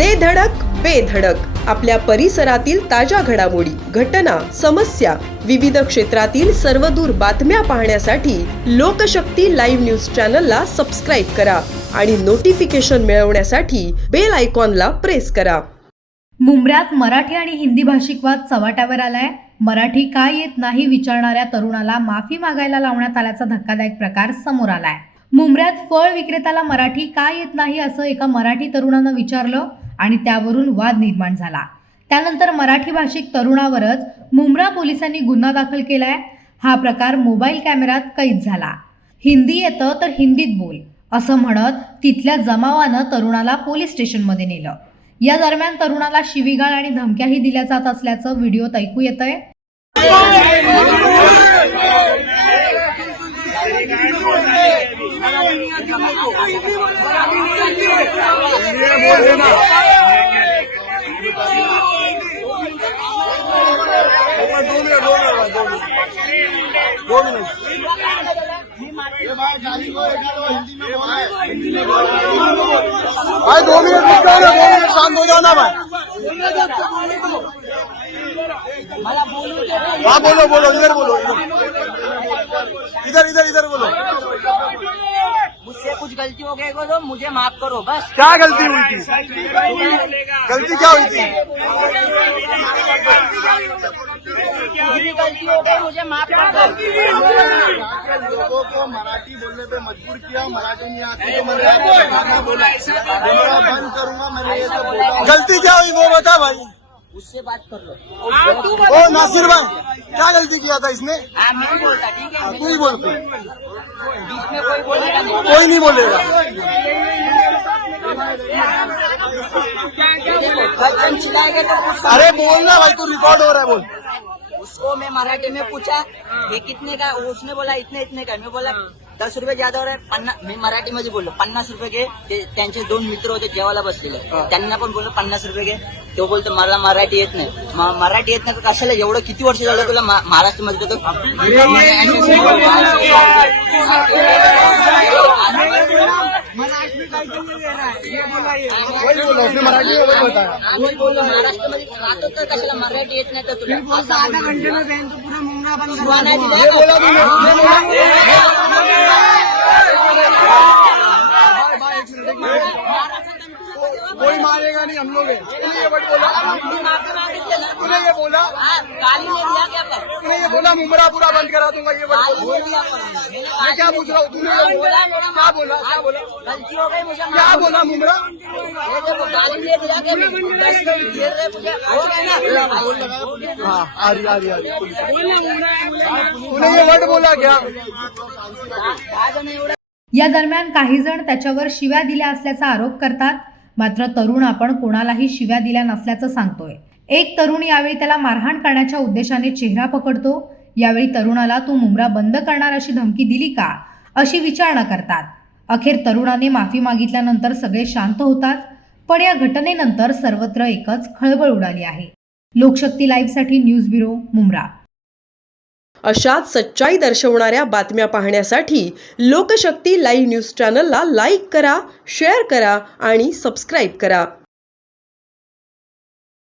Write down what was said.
दे धडक बेधडक आपल्या परिसरातील ताज्या घडामोडी घटना समस्या विविध क्षेत्रातील सर्वदूर बातम्या पाहण्यासाठी लोकशक्ती लाईव्ह न्यूज चॅनलला सबस्क्राईब करा आणि नोटिफिकेशन मिळवण्यासाठी बेल आयकॉनला प्रेस करा. मुंबऱ्यात मराठी आणि हिंदी भाषिक वाद चव्हाट्यावर आलाय. मराठी का येत नाही विचारणाऱ्या तरुणाला माफी मागायला लावण्यात आल्याचा धक्कादायक प्रकार समोर आलाय. मुंबऱ्यात फळ विक्रेत्याला मराठी का येत नाही असं एका मराठी तरुणानं विचारलं. आणि त्यावरून वाद निर्माण झाला. त्यानंतर मराठी भाषिक तरुणावरच मुंब्रा पोलिसांनी गुन्हा दाखल केलाय. हा प्रकार मोबाईल कॅमेऱ्यात कैद झाला. हिंदी येतं तर हिंदीत बोल असं म्हणत तिथल्या जमावानं तरुणाला पोलीस स्टेशनमध्ये नेलं. या दरम्यान तरुणाला शिवीगाळ आणि धमक्याही दिल्या जात असल्याचं व्हिडिओत ऐकू येतंय. दो मिनट दो मिनट दो मिनट दो मिनट भाई दो मिनट रुक जाओ ना दो मिनट शांत हो जाओ ना भाई हाँ बोलो बोलो इधर बोलो। इधर इधर इधर बोलो मुझसे कुछ गलती हो गई तो मुझे माफ करो बस। क्या गलती हुई थी? गलती क्या हुई थी? गलती हो गई मुझे माफ कर दो लोगों को मराठी बोलने पे मजबूर किया मराठी नहीं आती तो मैंने बोला बंद करूंगा मैंने ये सब बोला गलती क्या हुई? वो बता भाई। उससे बात कर लो ओ नासिर भाई क्या गलती किया था इसने? बोलता ठीक है तू ही बोलते कोई नहीं बोलेगा। चिल्लाएंगे तो कुछ अरे बोल ना भाई तू रिकॉर्ड हो रहा है बोल उसको मैं मराठी में पूछा ये कितने का उसने बोला इतने इतने का मैं बोला दस रुपये ज्यादा हो रहा है पन्नास मी मराठीमध्ये बोललो पन्नास रुपये घे ते त्यांचे दोन मित्र होते जेवायला बसलेले त्यांना पण बोललो पन्नास रुपये घे तो बोलतो मला मराठी येत नाही मराठी येत नाही तर कशाला एवढं किती वर्ष झालं तुला महाराष्ट्रामध्ये तो उसने मराठी में वही बताया आम्ही बोललो महाराष्ट्रामध्ये राहतो तर कशाला मराठी येत नाही तर तुला असं आधा घंटे में बहन तो पूरा मुंगरा बंद ये बोला तूने ये बोला कोई मारेगा नहीं हम लोग हैं तूने ये वर्ड बोला तूने ये बोला गाली ने दिया क्या पर तूने ये बोला मुमरा पूरा बंद करा दूंगा ये बोला मैं क्या पूछ रहा हूँ तूने क्या बोला क्या बोला गलती हो गई मुझे क्या बोला मुमरा हो हाँ आ रही आ रही आ रही तूने ये वर्ड बोला क्या या दरम्यान काही जण त्याच्यावर शिव्या दिल्या असल्याचा आरोप करतात मात्र तरुण आपण कोणालाही शिव्या दिल्या नसल्याचं सांगतोय एक तरुण यावेळी त्याला मारहाण करण्याच्या उद्देशाने चेहरा पकडतो. यावेळी तरुणाला तू मुमरा बंद करणार अशी धमकी दिली का? अशी विचारणा करतात. अखेर तरुणाने माफी मागितल्यानंतर सगळे शांत होतात. पण या घटनेनंतर सर्वत्र एकच खळबळ उडाली आहे. लोकशक्ती लाईव्हसाठी न्यूज ब्युरो मुमरा अशाच सच्चाई दर्शवणाऱ्या बातम्या पाहण्यासाठी लोकशक्ती लाईव्ह न्यूज चॅनलला लाईक करा शेअर करा आणि सबस्क्राईब करा.